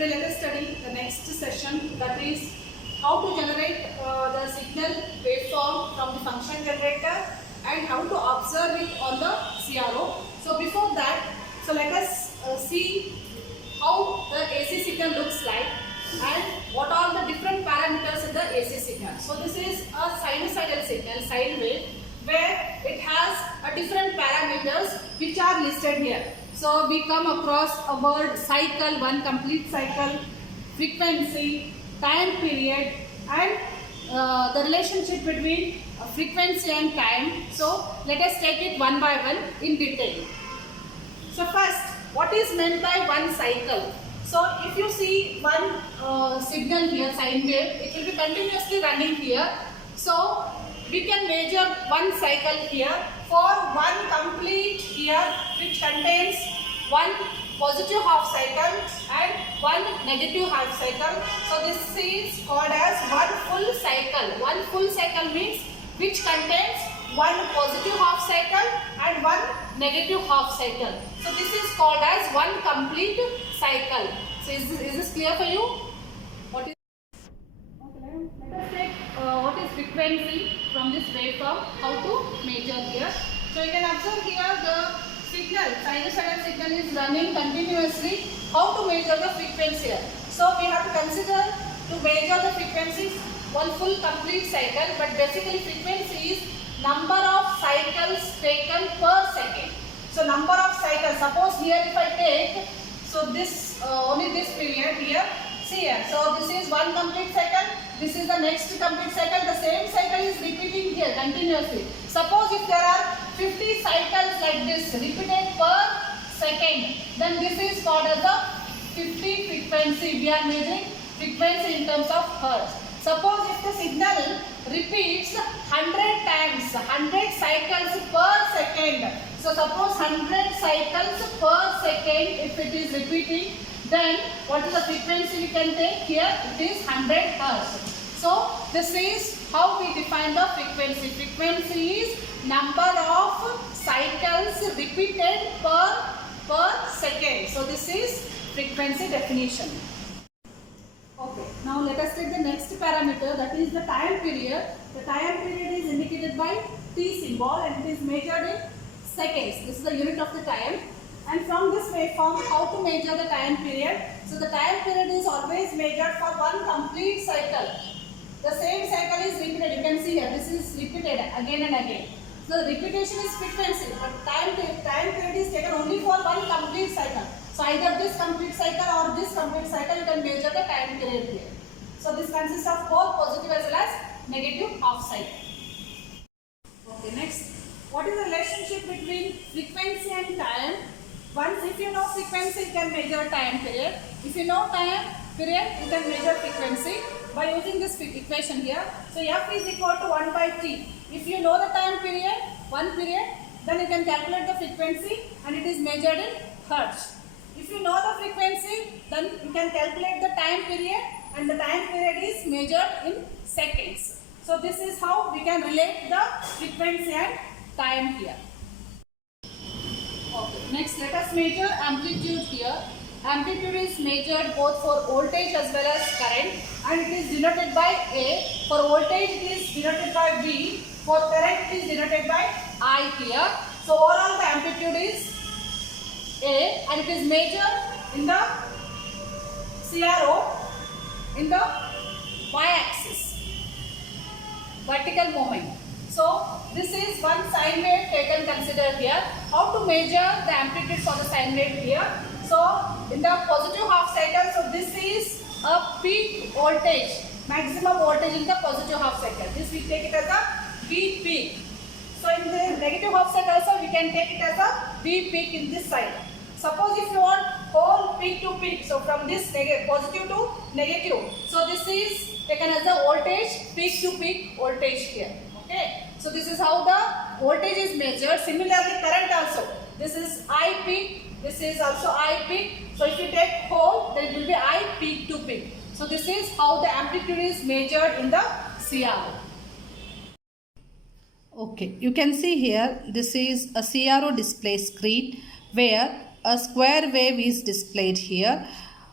Today let us study the next session, that is how to generate the signal waveform from the function generator and how to observe it on the CRO. So before that, so let us see how the AC signal looks like and what are the different parameters in the AC signal. So this is a sinusoidal signal, sine wave, where it has a different parameters which are listed here. So we come across a word cycle, one complete cycle, frequency, time period, and the relationship between frequency and time. So let us take it one by one in detail. So first, what is meant by one cycle? So if you see one signal here, sine wave, it will be continuously running here. So we can measure one cycle here for one complete year which contains one positive half cycle and one negative half cycle. So this is called as one full cycle. One full cycle means which contains one positive half cycle and one negative half cycle. So this is called as one complete cycle. So is this clear for you? What is let us take what is frequency from this waveform, how to measure here. So you can observe here the signal, sinusoidal signal is running continuously. How to measure the frequency here? So we have to consider to measure the frequencies one full complete cycle, but basically frequency is number of cycles taken per second. So number of cycles, suppose here if I take, so this only this period here, see here, so this is one complete cycle, this is the next complete cycle, the same cycle is repeating here continuously. Suppose if there are 50 cycles like this repeated per second, then this is called as the 50 frequency. We are measuring frequency in terms of hertz. Suppose if the signal repeats 100 times, 100 cycles per second. So suppose 100 cycles per second if it is repeating, then what is the frequency we can take here? It is 100 hertz. So this is how we define the frequency. Frequency is number of cycles repeated per second. So this is frequency definition. Okay, now let us take the next parameter, that is the time period. The time period is indicated by T symbol and it is measured in seconds. This is the unit of the time. And from this waveform, how to measure the time period? So the time period is always measured for one complete cycle. The same cycle is repeated. You can see here, this is repeated again and again. So the repetition is frequency, but time period is taken only for one complete cycle. So either this complete cycle or this complete cycle, you can measure the time period here. So this consists of both positive as well as negative half cycle. Okay, next, what is the relationship between frequency and time? Once if you know frequency, you can measure time period. If you know time period, you can measure frequency by using this equation here. So F is equal to 1 by T. If you know the time period, one period, then you can calculate the frequency and it is measured in hertz. If you know the frequency, then you can calculate the time period and the time period is measured in seconds. So this is how we can relate the frequency and time here. Okay, next let us measure amplitude here. Amplitude is measured both for voltage as well as current and it is denoted by A. For voltage it is denoted by V. For current it is denoted by I here. So overall the amplitude is A and it is measured in the CRO in the y-axis, vertical moment. So this is one sine wave taken considered here. How to measure the amplitude for the sine wave here? So in the positive half cycle, so this is a peak voltage, maximum voltage in the positive half cycle. This we take it as a V peak. So in the negative half cycle also we can take it as a V peak in this side. Suppose if you want whole peak to peak, so from this positive to negative, so this is taken as the voltage, peak to peak voltage here. Okay, so this is how the voltage is measured. Similarly, current also. This is I peak, this is also I peak. So if you take whole, then it will be I peak to peak. So this is how the amplitude is measured in the CRO. Okay, you can see here this is a CRO display screen where a square wave is displayed here.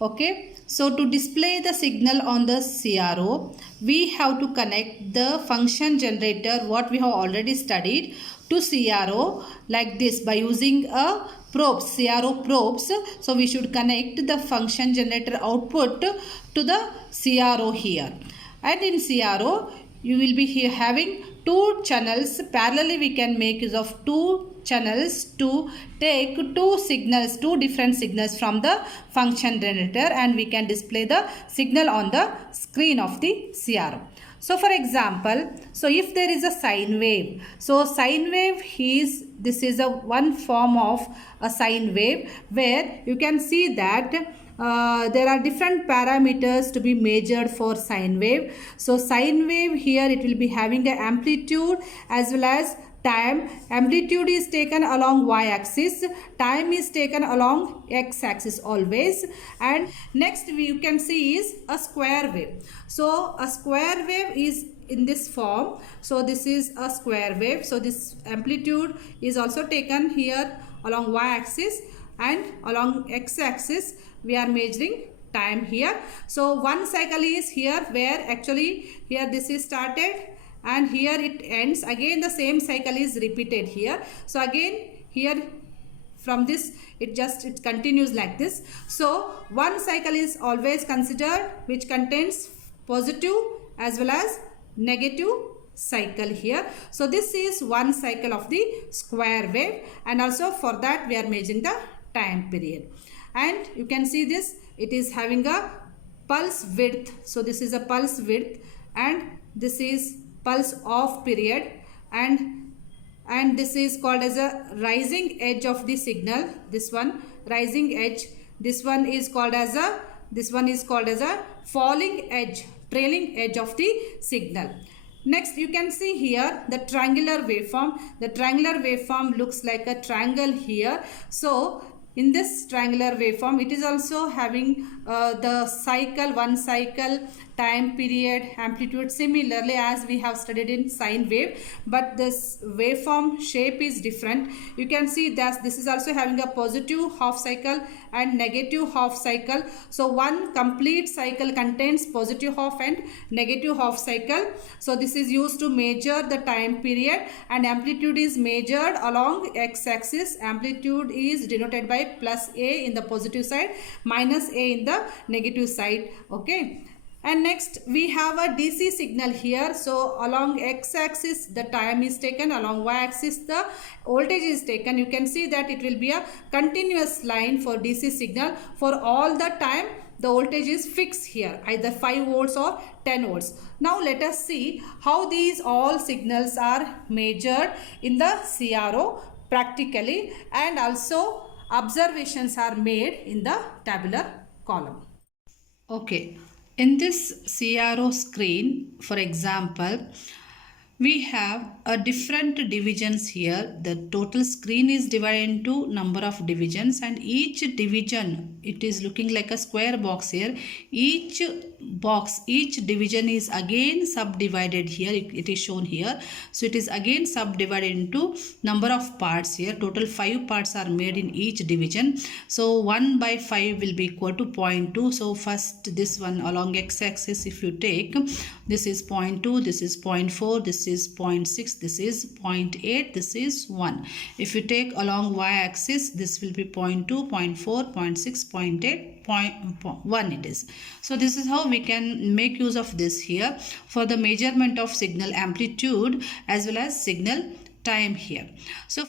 Okay, so to display the signal on the CRO, we have to connect the function generator what we have already studied to CRO like this by using a probes, CRO probes. So we should connect the function generator output to the CRO here. And in CRO, you will be here having two channels. Parallelly, we can make use of two channels to take two different signals from the function generator, and we can display the signal on the screen of the CRO. So for example, so if there is a sine wave, so sine wave this is a one form of a sine wave where you can see that there are different parameters to be measured for sine wave. So sine wave here, it will be having an amplitude as well as time. Amplitude is taken along y-axis, time is taken along x-axis always. And next you can see is a square wave. So a square wave is in this form. So this is a square wave. So this amplitude is also taken here along y-axis, and along x-axis we are measuring time here. So one cycle is here where actually here this is started and here it ends. Again the same cycle is repeated here. So again here from this it continues like this. So one cycle is always considered which contains positive as well as negative cycle here. So this is one cycle of the square wave, and also for that we are measuring the time period. And you can see this, it is having a pulse width. So this is a pulse width, and this is pulse off period, and this is called as a rising edge of the signal. This one rising edge, this one is called as a falling edge, trailing edge of the signal. Next you can see here the triangular waveform. The triangular waveform looks like a triangle here. So in this triangular waveform, it is also having the cycle, one cycle, time period, amplitude, similarly as we have studied in sine wave, but this waveform shape is different. You can see that this is also having a positive half cycle and negative half cycle. So one complete cycle contains positive half and negative half cycle. So this is used to measure the time period, and amplitude is measured along x-axis. Amplitude is denoted by plus a in the positive side, minus a in the negative side. Okay. And next we have a DC signal here. So along x-axis the time is taken, along y-axis the voltage is taken. You can see that it will be a continuous line for DC signal. For all the time the voltage is fixed here, either 5 volts or 10 volts. Now let us see how these all signals are measured in the CRO practically, and also observations are made in the tabular column. Okay. In this CRO screen, for example, we have a different divisions here. The total screen is divided into number of divisions, and each division, it is looking like a square box here. Each division is again subdivided here. It is shown here. So it is again subdivided into number of parts here. Total 5 parts are made in each division. So 1 by 5 will be equal to 0.2. So first this one along x-axis, if you take, this is 0.2, this is 0.4, this is 0.6, this is 0.8, this is 1. If you take along y-axis, this will be 0.2, 0.4, 0.6, 0.8, 0.1 it is. So this is how we can make use of this here for the measurement of signal amplitude as well as signal time here. So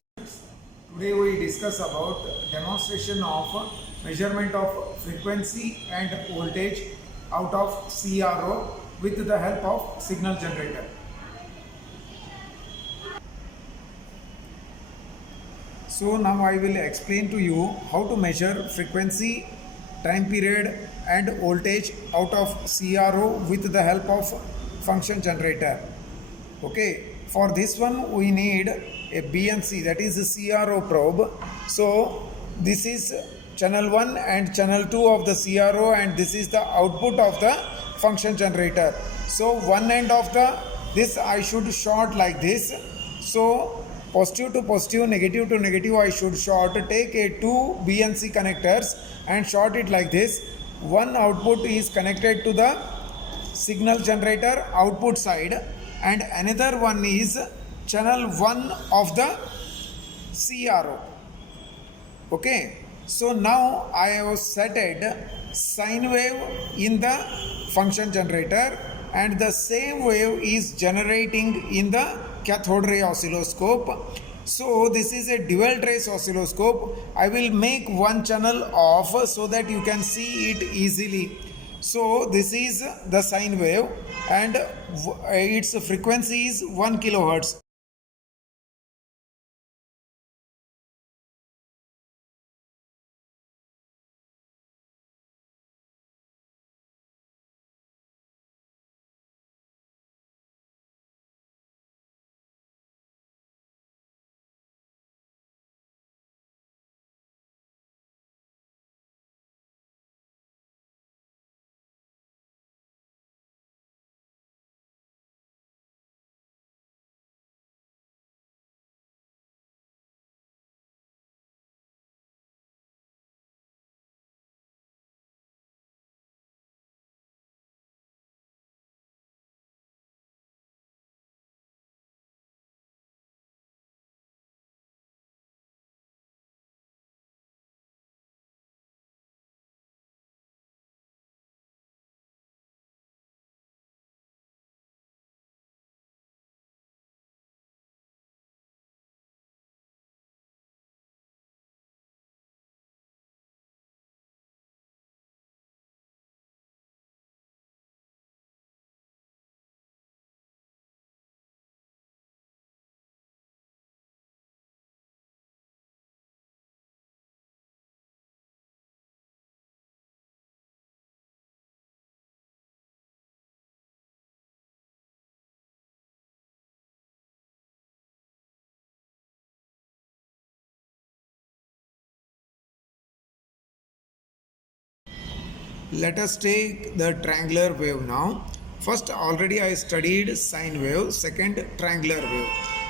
today we discuss about demonstration of measurement of frequency and voltage out of CRO with the help of signal generator. So now I will explain to you how to measure frequency, time period and voltage out of CRO with the help of function generator. Okay, for this one we need a BNC, that is a CRO probe. So this is channel 1 and channel 2 of the CRO, and this is the output of the function generator. So one end of this I should short like this. So positive to positive, negative to negative I should short. Take a 2 BNC connectors and short it like this. one output is connected to the signal generator output side and another one is channel 1 of the CRO. Okay, so now I have set sine wave in the function generator and the same wave is generating in the cathode ray oscilloscope. So this is a dual trace oscilloscope. I will make one channel off so that you can see it easily. So this is the sine wave and its frequency is 1 kilohertz. Let us take the triangular wave now. First, already I studied sine wave, second triangular wave.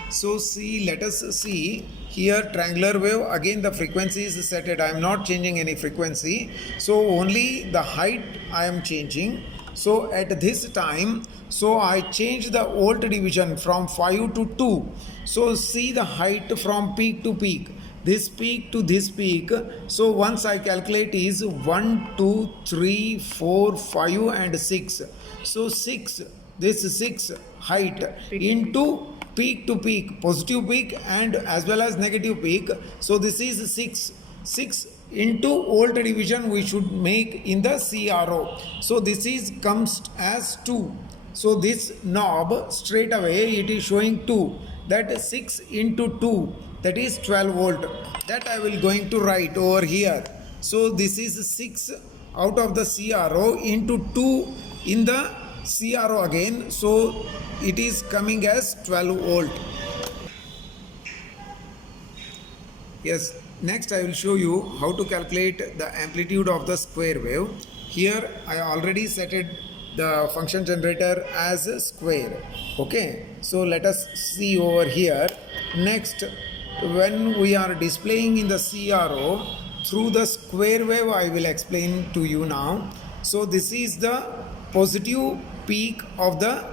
So let us see here triangular wave, again the frequency is set at, I am not changing any frequency. So only the height I am changing. So at this time, so I change the volt division from 5 to 2. So see the height from peak to peak. This peak to this peak, so once I calculate is 1 2 3 4 5 and 6. So 6, this 6 height into peak to peak, positive peak and as well as negative peak. So this is 6 into volt division we should make in the CRO. So this is comes as 2. So this knob straight away it is showing 2, that 6 into 2, that is 12 volt, that I will going to write over here. So this is 6 out of the CRO into 2 in the CRO again, so it is coming as 12 volt. Yes, next I will show you how to calculate the amplitude of the square wave. Here I already set the function generator as a square. Okay, so let us see over here. Next, when we are displaying in the CRO through the square wave, I will explain to you now. So this is the positive peak of the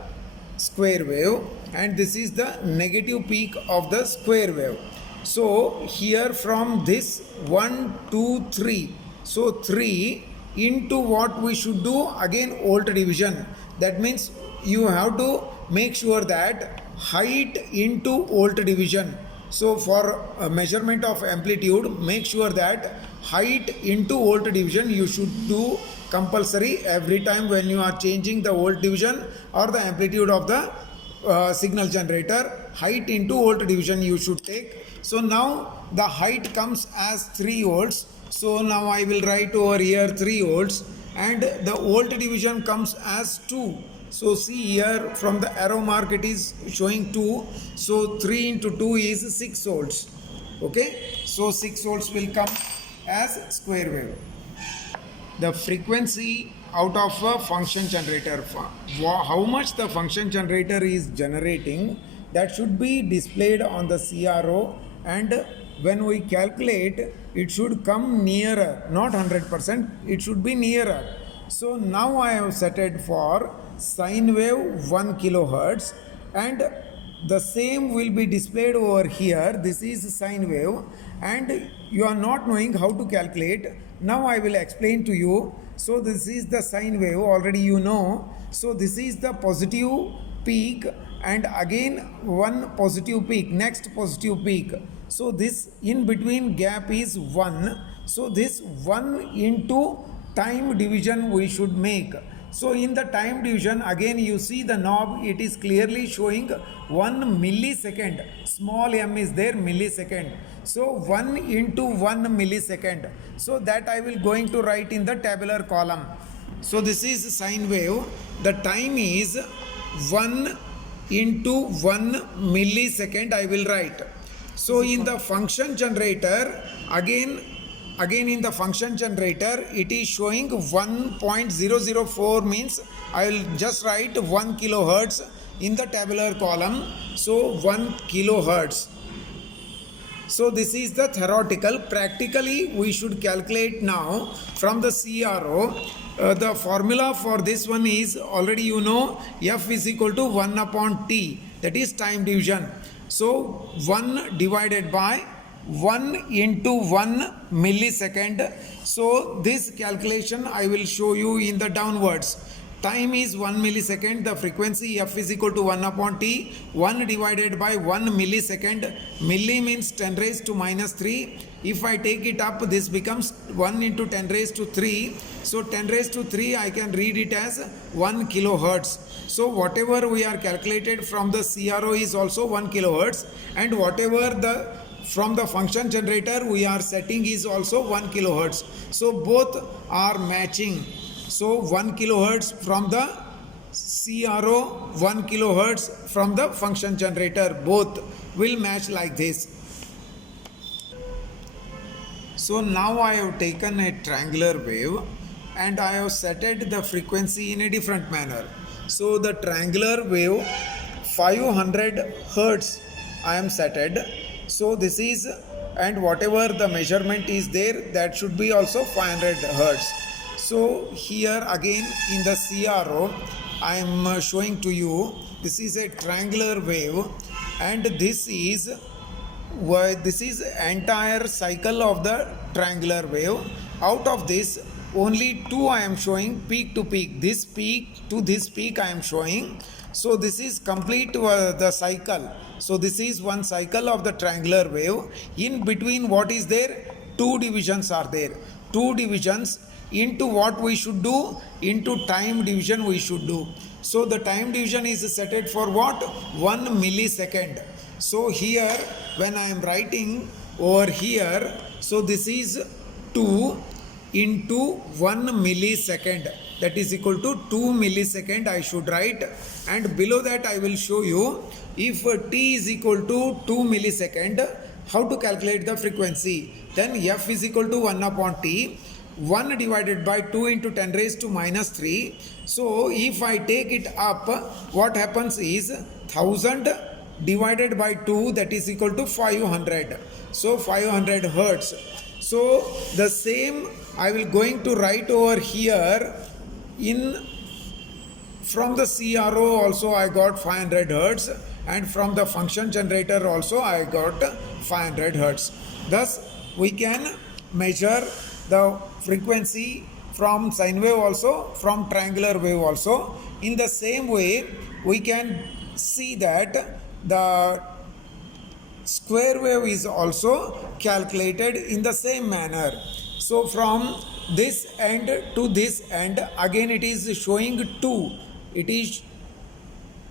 square wave and this is the negative peak of the square wave. So here from this 1 2 3, so 3 into what we should do, again volt division. That means you have to make sure that height into volt division. So for a measurement of amplitude, make sure that height into volt division you should do compulsory every time when you are changing the volt division or the amplitude of the signal generator. Height into volt division you should take. So now the height comes as 3 volts. So now I will write over here 3 volts and the volt division comes as 2. So see here from the arrow mark it is showing 2. So 3 into 2 is 6 volts. Okay. So 6 volts will come as square wave. The frequency out of a function generator, how much the function generator is generating, that should be displayed on the CRO and when we calculate, it should come nearer, not 100%, it should be nearer. So now I have set it for sine wave 1 kilohertz, and the same will be displayed over here. This is sine wave, and you are not knowing how to calculate. Now I will explain to you. So this is the sine wave, already you know. So this is the positive peak, and again one positive peak, next positive peak. So this in between gap is 1. So this 1 into time division we should make. So in the time division, again you see the knob, it is clearly showing 1 millisecond. Small m is there, millisecond. So 1 into 1 millisecond. So that I will going to write in the tabular column. So this is sine wave. The time is 1 into 1 millisecond I will write. So in the function generator, again in the function generator, it is showing 1.004, means I will just write 1 kilohertz in the tabular column. So 1 kilohertz. So this is the theoretical. Practically we should calculate now from the CRO. The formula for this one is already you know, F is equal to 1 upon T, that is time division. So 1 divided by 1 into 1 millisecond. So this calculation I will show you in the downwards. Time is 1 millisecond, the frequency F is equal to 1 upon T, 1 divided by 1 millisecond. Milli means 10 raised to minus 3. If I take it up, this becomes 1 into 10 raised to 3. So 10 raised to 3, I can read it as 1 kilohertz. So whatever we are calculated from the CRO is also 1 kilohertz, and whatever the from the function generator we are setting is also 1 kilohertz. So both are matching. So 1 kilohertz from the CRO, 1 kilohertz from the function generator, both will match like this. So now I have taken a triangular wave and I have setted the frequency in a different manner. So the triangular wave 500 hertz I am setted. So this is, and whatever the measurement is there, that should be also 500 hertz. So here again in the CRO I am showing to you, this is a triangular wave, and this is entire cycle of the triangular wave. Out of this, only 2 I am showing peak to peak. This peak to this peak I am showing. So this is complete the cycle. So this is one cycle of the triangular wave. In between what is there? 2 divisions are there. 2 divisions into what we should do? Into time division we should do. So the time division is set for what? 1 millisecond. So here when I am writing over here, so this is 2 into 1 millisecond, that is equal to 2 millisecond I should write, and below that I will show you if t is equal to 2 millisecond, how to calculate the frequency. Then F is equal to 1 upon T, 1 divided by 2 into 10 raised to minus 3. So if I take it up, what happens is 1000 divided by 2, that is equal to 500. So 500 hertz. So the same I will going to write over here. In from the CRO also I got 500 hertz, and from the function generator also I got 500 hertz. Thus we can measure the frequency from sine wave also, from triangular wave also. In the same way we can see that the square wave is also calculated in the same manner. So from this end to this end, again it is showing 2. It is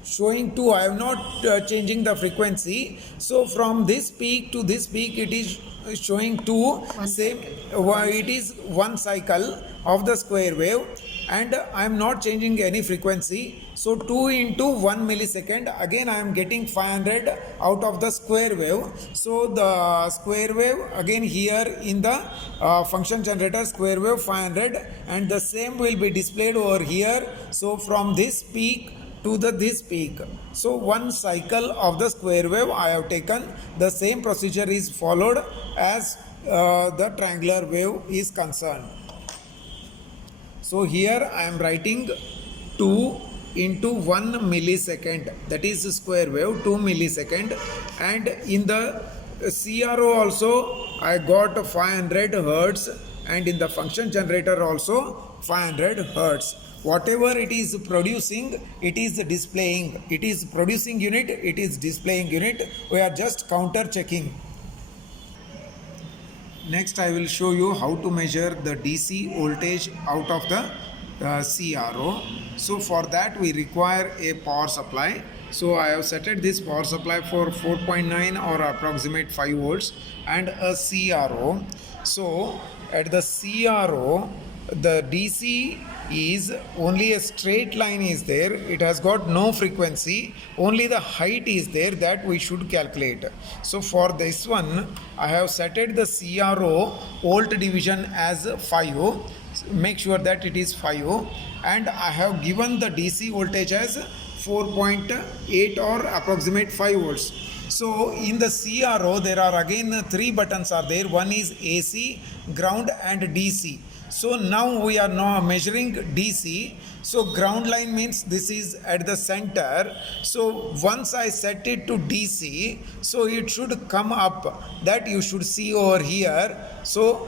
showing 2. I am not changing the frequency. So from this peak to this peak it is showing 2. Same, it is one cycle of the square wave, and I am not changing any frequency. So 2 into 1 millisecond, again I am getting 500 out of the square wave. So the square wave again here in the function generator, square wave 500, and the same will be displayed over here. So from this peak to the this peak. So one cycle of the square wave I have taken. The same procedure is followed as the triangular wave is concerned. So here I am writing 2 into 1 millisecond, that is square wave 2 millisecond, and in the CRO also I got 500 hertz, and in the function generator also 500 hertz. Whatever it is producing, it is displaying. It is producing unit, it is displaying unit. We are just counter checking. Next I will show you how to measure the DC voltage out of the CRO. So for that we require a power supply. So I have set this power supply for 4.9 or approximate 5 volts and a CRO. So at the CRO the DC is only a straight line is there, it has got no frequency, only the height is there that we should calculate. So for this one I have set the CRO volt division as 5, make sure that it is 5, and I have given the DC voltage as 4.8 or approximate 5 volts. So in the CRO there are again 3 buttons are there. One is AC, ground and DC. So now we are now measuring DC. So ground line means this is at the center. So once I set it to DC, so it should come up, that you should see over here. So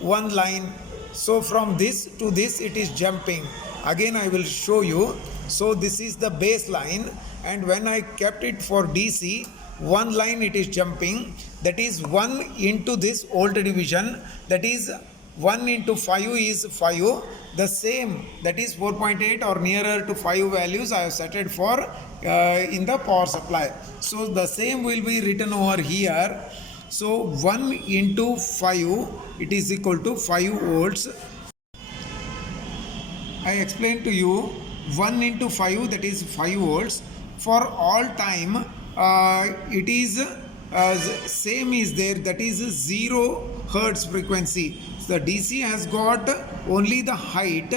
one line. So from this to this it is jumping. Again I will show you. So this is the baseline, and when I kept it for DC, one line it is jumping, that is 1 into this volt division, that is 1 into 5 is 5. The same, that is 4.8 or nearer to 5 values I have set it for in the power supply. So the same will be written over here. So 1 into 5, it is equal to 5 volts. I explained to you 1 into 5, that is 5 volts. For all time it is same is there, that is 0 hertz frequency. The DC has got only the height,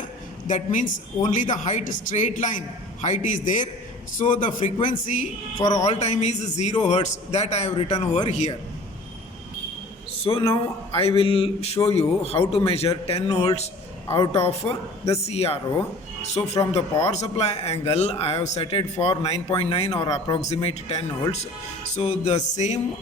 that means only the height, straight line height is there. So the frequency for all time is 0 hertz, that I have written over here. So now I will show you how to measure 10 volts out of the CRO. So from the power supply angle I have set it for 9.9 or approximate 10 volts. So the same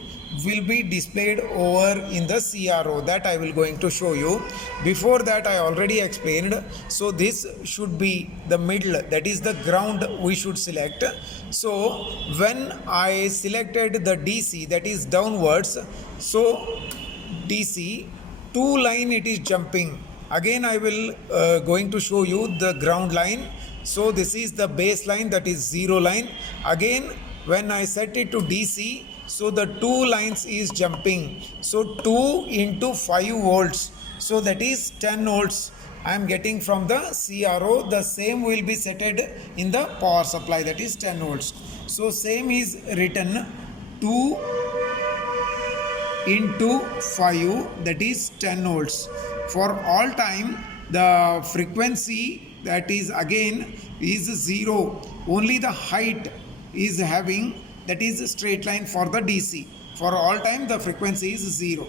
will be displayed over in the CRO, that I will going to show you. Before that I already explained. So this should be the middle, that is the ground we should select. So when I selected the DC, that is downwards, so DC 2 line it is jumping. Again I will going to show you the ground line. So this is the baseline, that is 0 line. Again when I set it to DC, so the 2 lines is jumping. So 2 into 5 volts, so that is 10 volts I am getting from the CRO. The same will be set in the power supply, that is 10 volts. So same is written 2 into 5, that is 10 volts. For all time the frequency, that is again is 0, only the height is having, that is straight line for the DC. For all time the frequency is 0.